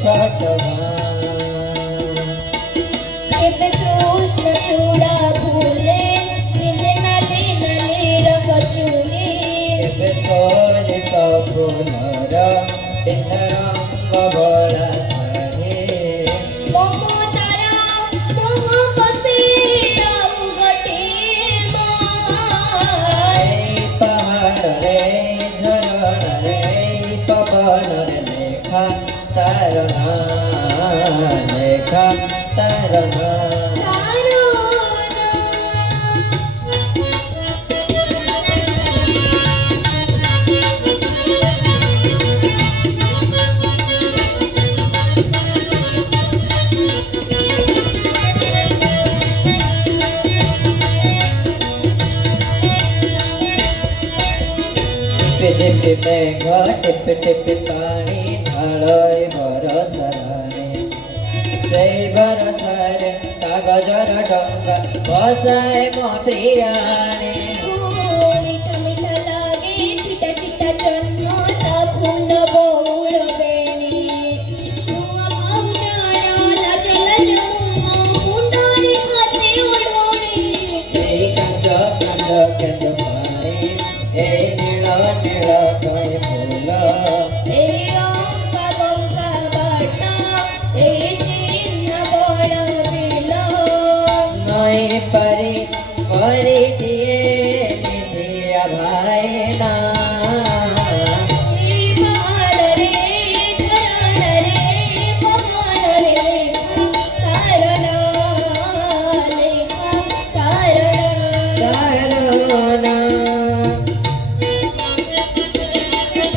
ଛୋଟ ଏବେ କୃଷ୍ଣ ଚୂଡ଼ା ଭୁଲେ ପିଲେ ନାଲି ନାଲି ରଙ୍ଗ ଚୁଲି ଏବେ ସୋରିଷ ଫୁଲର ତିନ ରଙ୍ଗ ବଳା ଶାଢ଼ୀ ମମତାର ମୋହ କଷି ଆଉ ଗୋଟିଏ এই পাহাড়রে ঝরণরে পবনরে লেখা তার নাম লেখা তার নাম ঝিপি মেঘ টিপি টিপি পানি ঢালয় বরষারে সেই বরষারে কাগজর ডঙ্গা বসায় মো প্রিয়ারে